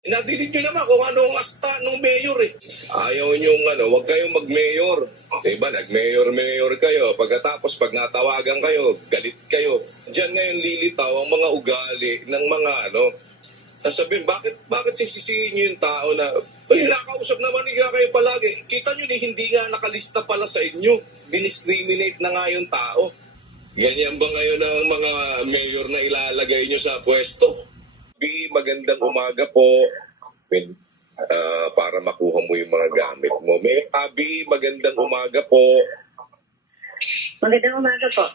Nadinig nyo naman kung ano ang asta ng mayor eh. Ayaw nyong wag kayong mag-mayor. Diba, nag-mayor-mayor kayo. Pagkatapos, pag natawagan kayo, galit kayo. Diyan ngayon lilitaw ang mga ugali ng mga sasabihin, bakit sisisihin nyo yung tao na, ay, nakausap naman nga kayo palagi. Kita nyo hindi nga nakalista pala sa inyo. Diniscriminate na nga yung tao. Ganyan ba ngayon ang mga mayor na ilalagay nyo sa pwesto? Magandang umaga po. Para makuha mo yung mga gamit mo. Abi, magandang umaga po. Magandang umaga po.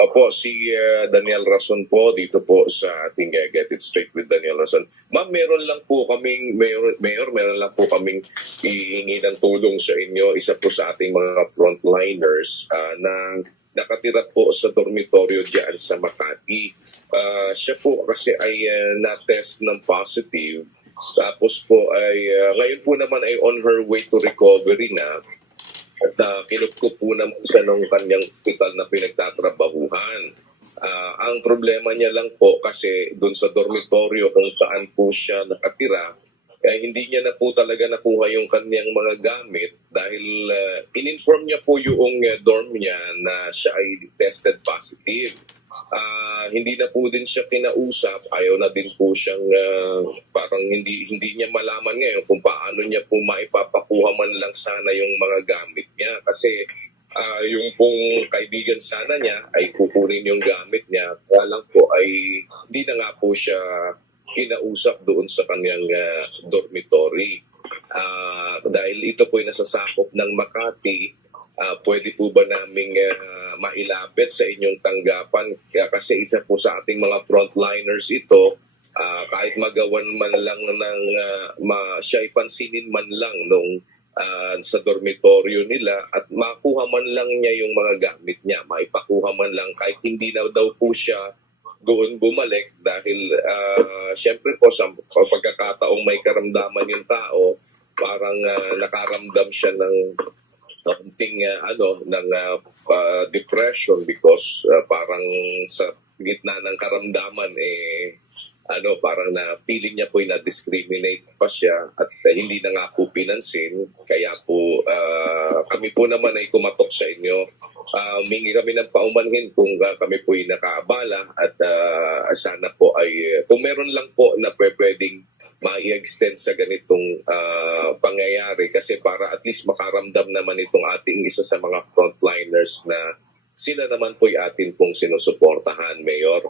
Opo, si Daniel Rason po dito po sa ating Get It Straight with Daniel Rason. Ma'am, meron lang po kaming, meron lang po kaming ihingi ng tulong sa inyo. Isa po sa ating mga frontliners na nakatira po sa dormitoryo diyan sa Makati. Siya po kasi ay na-test ng positive. Tapos po ay ngayon po naman ay on her way to recovery na. At kinupkup po naman siya ng kanyang hospital na pinagtatrabahuhan. Ang problema niya lang po kasi doon sa dormitoryo kung saan po siya nakatira, hindi niya na po talaga nakuha yung kanyang mga gamit dahil in-inform niya po yung dorm niya na siya ay tested positive. Hindi na po din siya kinausap, ayaw na din po siyang parang hindi niya malaman ngayon kung paano niya po maipapakuha man lang sana yung mga gamit niya kasi yung pong kaibigan sana niya ay kukunin yung gamit niya, kaya lang po ay hindi na nga po siya kinausap doon sa kanyang dormitory. Dahil ito po ay nasasakop ng Makati, pwede po ba naming mailapit sa inyong tanggapan? Kasi isa po sa ating mga frontliners ito, kahit magawan man lang ng siya ipansinin man lang nung sa dormitoryo nila at makuha man lang niya yung mga gamit niya, maipakuha man lang kahit hindi na daw po siya doon bumalik dahil syempre po sa pagkakataong may karamdaman yung tao, parang nakaramdam siya ng something ng depression because parang sa gitna ng karamdaman parang na feeling niya po na discriminate pa siya at hindi na nga po pinansin, kaya po kami po naman ay kumatok sa inyo. Humingi kami ng paumanhin kung kami po ay nakaabala at sana po ay kung meron lang po na pwedeng ma-extend sa ganitong pangyayari kasi para at least makaramdam naman itong ating isa sa mga frontliners na sila naman po ay atin pong sinusuportahan, Mayor.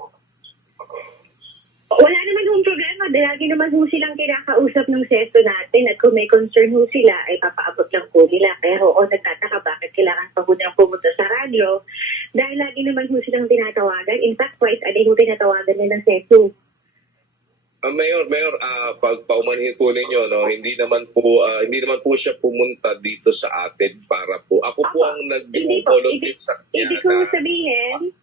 Wala naman yung problema. Lagi naman ho silang kinakausap ng sesto natin at kung may concern ho sila, ay papaabot lang po nila. Kaya nagtataka bakit kailangan pa ho nilang pumunta sa radyo dahil lagi naman ho silang tinatawagan. In fact, twice a day ho tinatawagan nila ng sesto. Mayor, pag paumanhin po ninyo, hindi naman po siya pumunta dito sa atin para po. Ako po ang nag-volunteer sa kanya. Ibig ko sabihin,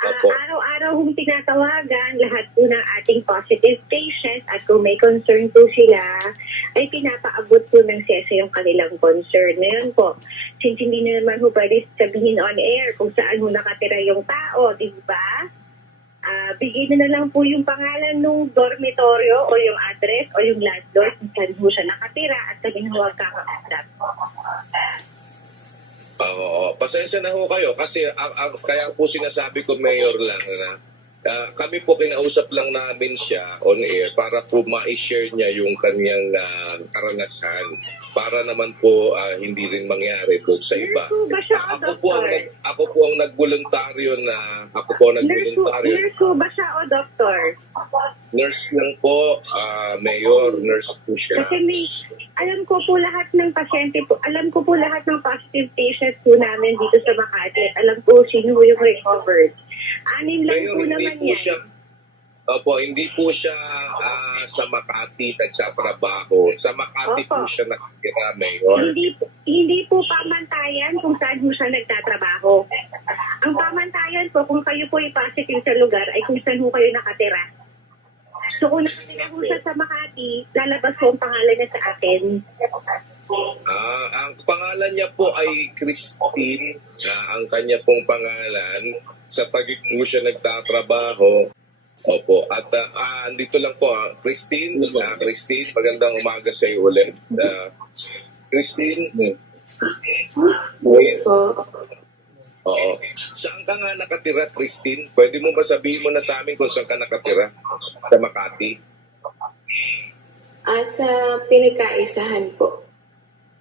araw-araw hong tinatawagan lahat po ng ating positive patients at kung may concern po sila, ay pinapaabot po ng SESA yung kanilang concern. Ngayon po, since hindi na naman po pwede sabihin on air kung saan ho nakatira yung tao, di ba? Bigay na lang po yung pangalan ng dormitoryo o yung address o yung landlord kung saan po siya nakatira at kami na huwag kakausap. Pasensya na ho kayo kasi kaya po sinasabi ko, Mayor, lang na kami po kinausap lang namin siya on air para po ma-share niya yung kanyang karanasan para naman po hindi rin mangyari doon sa iba. Ako po ang nagboluntaryo na Nurse po ba siya o doktor? Nurse lang po, Mayor, nurse po siya. Kasi alam ko po lahat ng pasyente po, alam ko po lahat ng positive patients po namin dito sa Makati. Alam ko sino yung recovered. 6 lang Mayor, po naman yan. Hindi po siya sa Makati nagtatrabaho. Sa Makati po siya nakatira, Mayor. Hindi po pamantayan kung saan po siya nagtatrabaho. Ang pamantayan po kung kayo po ay positive sa lugar ay kung saan po kayo nakatira. So kung nakatira po siya sa Makati, lalabas po ang pangalan niya sa atin. Ang pangalan niya po ay Christine. Ang kanya pong pangalan. Sa pagiging po siya nagtatrabaho, Opo. At andito lang po, Christine. Christine, magandang umaga sa iyo ulit. Christine. Yes po. Oo. Saan ka nga nakatira, Christine? Pwede mo ba sabihin mo na sa amin kung saan ka nakatira? Sa Makati? Sa pinagkaisahan po.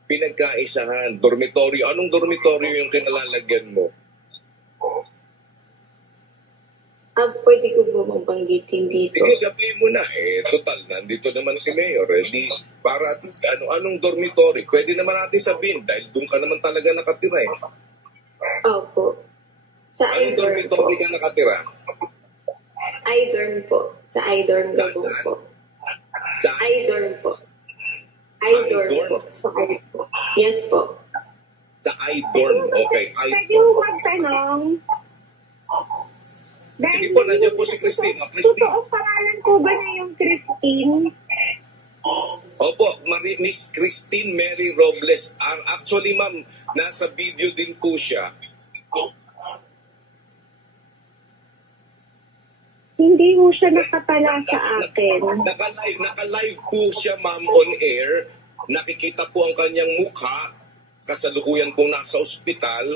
Pinagkaisahan. Dormitoryo. Anong dormitoryo yung kinalalagyan mo? Pwede ko po mabanggitin dito. Sige, sabihin mo na. Total, nandito naman si Mayor. Di, para at least, anong dormitory? Pwede naman natin sabihin dahil doon ka naman talaga nakatira eh. Opo. Sa Anong iDorm po. dormitory ka nakatira? iDorm po. Sa iDorm Gabong Saan? po. Sa iDorm po. iDorm iDorm? po. Sa iDorm po. Yes po. Sa iDorm. Okay. Pwede mo magtanong. Sige po, nandiyan po si Christine. Christine. Totoo pangalan ko ba na yung Christine? Opo, Miss Christine Mary Robles. Actually, ma'am, nasa video din po siya. Hindi mo siya nakatala sa akin. Naka-live po siya, ma'am, on air. Nakikita po ang kanyang mukha. Kasalukuyan pong nasa ospital.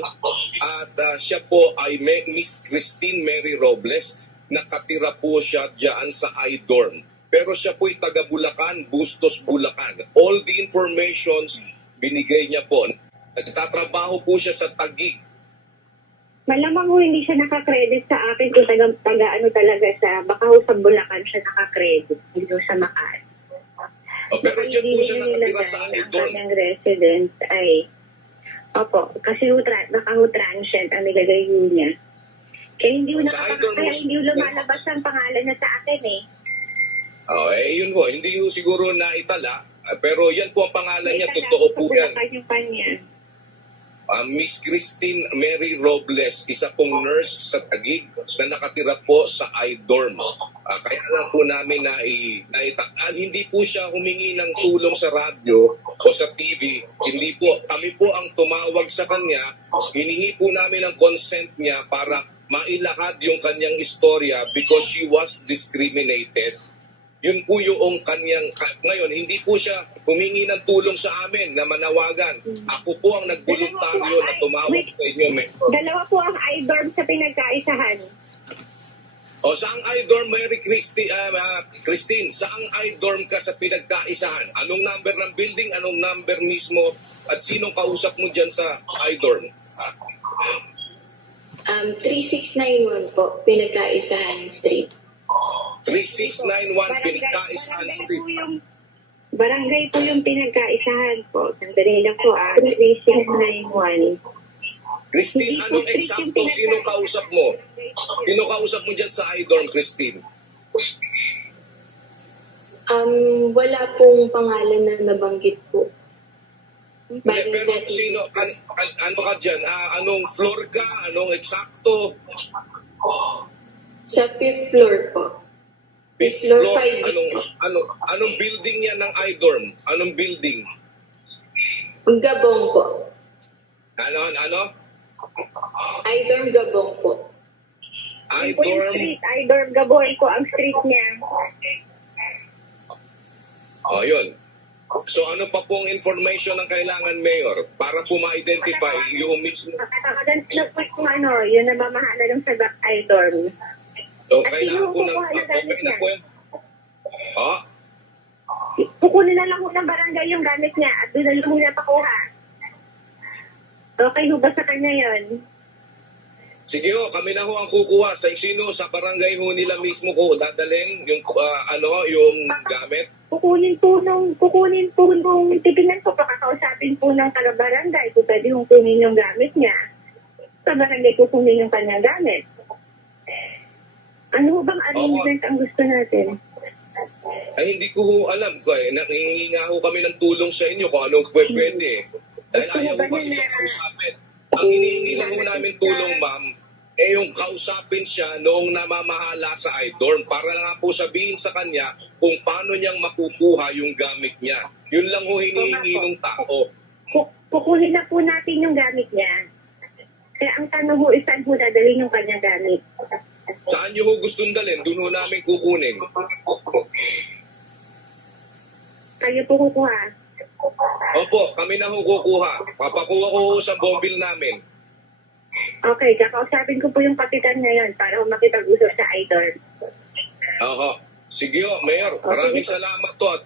At siya po ay Miss Christine Mary Robles. Nakatira po siya dyan sa iDorm. Pero siya po'y taga Bulacan, Bustos, Bulacan. All the informations binigay niya po. Nagtatrabaho po siya sa Taguig. Malamang ho hindi siya nakakredit sa akin kung taga ano talaga sa, baka ho sa Bulacan siya nakakredit, hindi ho sa Makati. Pero dyan po siya nakatira sa Ang iDorm. kanyang resident ay, opo, kasi baka ho transient ang nilagay ho niya. Kaya hindi ho kaya hindi ho lumalabas ang pangalan na sa akin eh. Yun po, hindi ho siguro na itala. Pero yan po ang pangalan niya, totoo po yan. Yung kanya. Miss Christine Mary Robles, isa pong nurse sa Taguig na nakatira po sa iDorm. Kaya lang po namin hindi po siya humingi ng tulong sa radyo o sa TV. Hindi po. Kami po ang tumawag sa kanya. Hiningi po namin ang consent niya para mailahad yung kanyang istorya because she was discriminated. Yun po yung kanyang, ngayon, hindi po siya humingi ng tulong sa amin na manawagan. Ako po ang nagboluntaryo na tumawag sa inyo. Dalawa po ang iDorm sa pinagkaisahan. O saang iDorm, Mary Christine, saang iDorm ka sa pinagkaisahan? Anong number ng building, anong number mismo, at sinong kausap mo dyan sa iDorm? 3691 po, Pinagkaisahan Street. 3691 Pinagkaisahan Street. Barangay po yung pinagkaisahan po. Sandali lang po 3691. Christine, anong eksakto? Sino kausap mo? Sino kausap mo dyan sa iDorm, Christine? Wala pong pangalan na nabanggit po. Pero sino, ano ka dyan? Anong floor ka? Anong eksakto? Sa 5th floor po. Fifth Floor floor? 5. Anong building yan ng iDorm? Anong building? Gabong po. Ano? iDorm Gabong po. iDorm? iDorm Gaboy ko ang street niya. Yun. So ano pa pong information ang kailangan, Mayor, para po ma-identify yung mismo? Nakatawagan sila po yung yun na mamahala ng sa iDorm. So At kailangan po sino ng... kukuha ng gamit Okay na niya? po yan. Kukunin na lang ho ng barangay yung gamit niya at doon na lang ho niya pakuha. Okay ho ba sa kanya yun? Sige ho, kami na ho ang kukuha. Sa sino sa barangay ho nila mismo ko dadaling yung yung gamit? Kukunin po nung titingnan ko, pakakausapin po ng taga-barangay kung pwede hong kunin yung gamit niya. Sa barangay kukunin yung kanyang gamit. Ano bang arrangement ang gusto natin? Ay hindi ko ho alam. Nangihingi nga ho kami ng tulong sa inyo kung ano pwede. Dahil Gusto mo ayaw ba ho kasi na- siya kausapin. Ang hinihingi lang ho namin tulong, ma'am, yung kausapin siya noong namamahala sa iDorm para nga po sabihin sa kanya kung paano niyang makukuha yung gamit niya. Yun lang ho hinihingi ng tao. Kukunin na po natin yung gamit niya. Kaya ang tanong ho, saan ho dadalhin yung kanyang gamit? Saan nyo ho gustong dalhin? Doon ho namin kukunin. Kayo po kukuha. Opo, kami na ho kukuha. Papakuha ko ho sa bombil namin. Okay, kakausapin ko po yung kapitan ngayon para makipag-usap sa idol. Oho. Sige ho, Mayor. Maraming Okay. salamat to at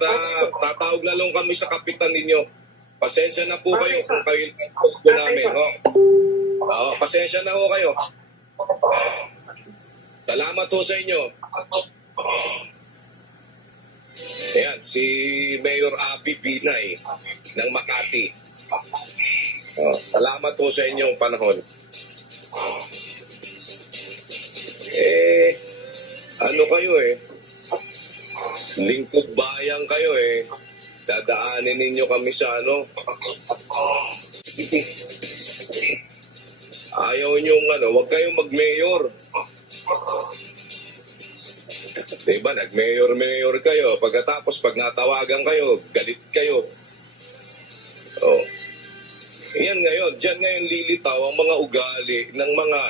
tatawag na lang kami sa kapitan ninyo. Pasensya na po kayo kung kayo po Okay namin. po. Oo, pasensya na ho kayo. Salamat ho sa inyo. Ayan, si Mayor Abby Binay ng Makati. Salamat ho sa inyong panahon. Ano kayo lingkod bayan kayo dadaanin ninyo kami sa ayaw nyong wag kayong mag-mayor. Diba, nag-mayor kayo. Pagkatapos, pag natawagan kayo, galit kayo. Oh. Yan ngayon, dyan ngayon lilitaw ang mga ugali ng mga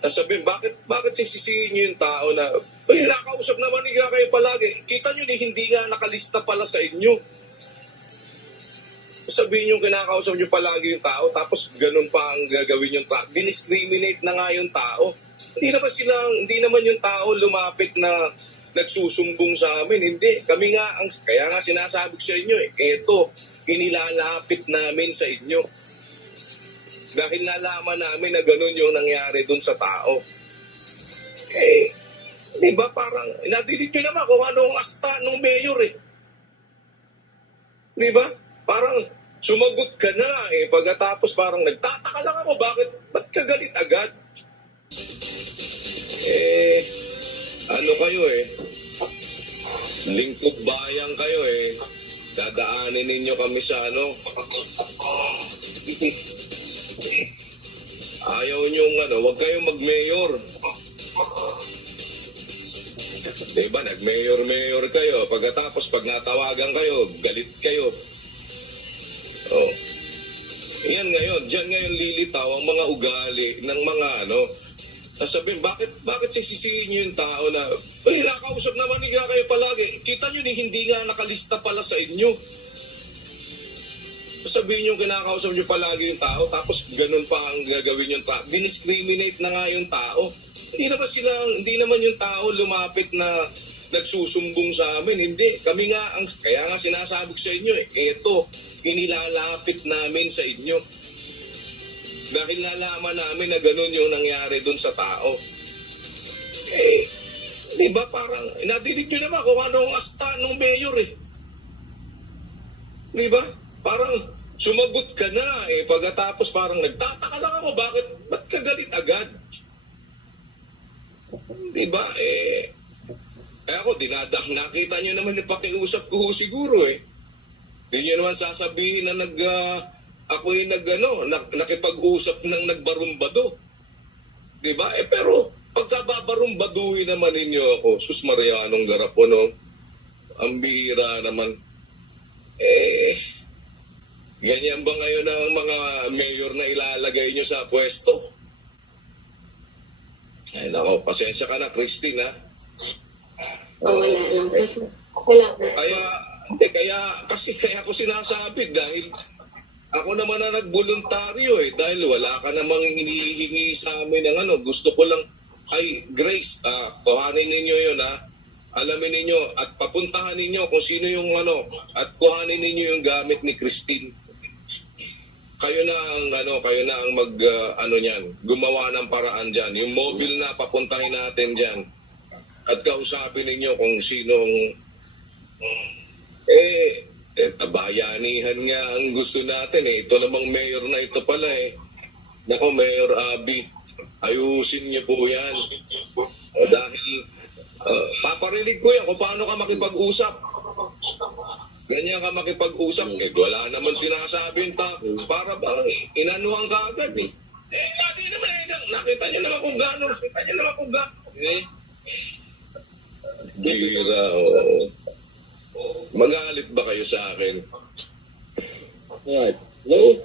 sasabihin, bakit sisisihin nyo yung tao na, ay, nakausap naman niya kayo palagi. Kita nyo, hindi nga nakalista pala sa inyo. Sabihin nyo, kinakausap nyo palagi yung tao, tapos ganun pa ang gagawin yung tao. Diniscriminate na nga yung tao. Hindi naman yung tao lumapit na nagsusumbong sa amin. Hindi. Kami nga, kaya nga sinasabi ko sa inyo, eto, inilalapit namin sa inyo. Dahil nalaman namin na ganun yung nangyari dun sa tao. Di ba parang, nadilig nyo naman kung ano ang asta ng mayor Di ba? Parang, sumagot ka na pagkatapos parang nagtataka lang ako, ba't ka galit agad? Ano kayo lingkod bayan kayo dadaanin ninyo kami sa ayaw nyong wag kayong mag-mayor. Diba, nag-mayor kayo. Pagkatapos, pag natawagan kayo, galit kayo. Oh. Yan ngayon, dyan ngayon lilitaw ang mga ugali ng mga sasabihin, bakit sisisihin nyo yung tao na, ay, nakausap naman niya kayo palagi. Kita nyo, hindi nga nakalista pala sa inyo. Sabihin nyo, kinakausap nyo palagi yung tao, tapos ganun pa ang gagawin yung tao. Diniscriminate na nga yung tao. Hindi naman yung tao lumapit na nagsusumbong sa amin. Hindi. Kami nga, kaya nga sinasabi ko sa inyo eto, inilalapit namin sa inyo. Dahil nalaman namin na ganun yung nangyari dun sa tao. Di ba parang, nadilig nyo naman kung ano ang asta ng mayor Di ba? Parang, sumagot ka na pagkatapos parang nagtataka lang ako, ba't ka galit agad? Di ba? Ako, nakita nyo naman yung pakiusap ko siguro Di nyo naman sasabihin na nakipag-usap ng nagbarumbado. Diba? Pero, pagkababarumbaduhin naman ninyo ako, Sus Maria, anong garapo, ang bihira naman. Ganyan ba ngayon ang mga mayor na ilalagay nyo sa pwesto? Ay, nako, pasensya ka na, Christine, ha? Wala lang. Wala po. Kaya ako sinasabi, dahil ako naman na nagboluntaryo dahil wala ka namang hinihingi sa amin ng gusto ko lang, ay Grace, kuhanin ninyo yun alamin ninyo at papuntahan ninyo kung sino yung at kuhanin ninyo yung gamit ni Christine. Kayo na ang niyan, gumawa ng paraan dyan. Yung mobile na papuntahin natin dyan at kausapin ninyo kung sinong tabayanihan nga ang gusto natin Ito namang mayor na ito pala Nako, Mayor Abby, ayusin niyo po yan. Dahil paparinig ko yan kung paano ka makipag-usap. Ganyan ka makipag-usap. Wala naman sinasabi yung para bang inanuhan ka agad lagi naman nakita niyo naman kung gano'n. Bira, magalit ba kayo sa akin? Right. No?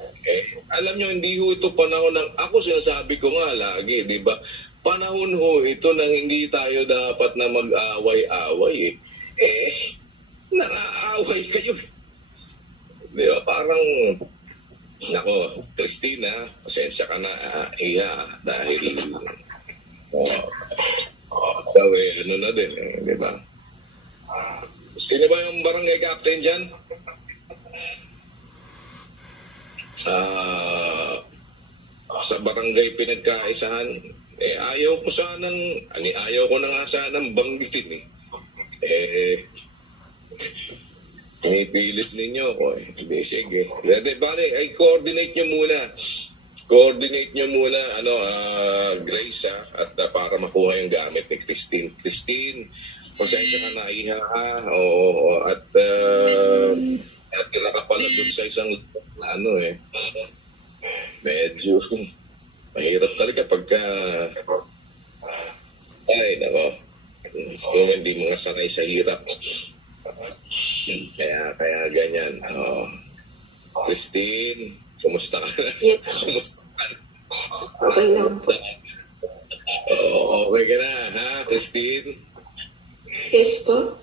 Alam nyo, hindi ho ito panahon ng, ako sinasabi ko nga lagi, di ba? panahon ho ito na hindi tayo dapat na mag-away-away eh. Nang-aaway kayo eh. Di ba? Parang, nako, Christina, pasensya ka na, iya, dahil, daw ano na din, di ba? Sino ba yung barangay captain dyan? Sa barangay pinagkaisahan, ayaw ko na nga sanang banggitin pinipilit ninyo ako Hindi, sige. Bale, ay coordinate nyo muna, Grace, at para makuha yung gamit ni Christine. Christine, pasensya ka na, iha, oo, at tira ka pala dun sa isang, medyo, mahirap talaga pagka, kung hindi mga sanay sa hirap. Kaya ganyan. Christine, kumusta ka na? Yes. Kumusta ka na? Okay lang po. Okay ka na, ha, Christine? Yes po.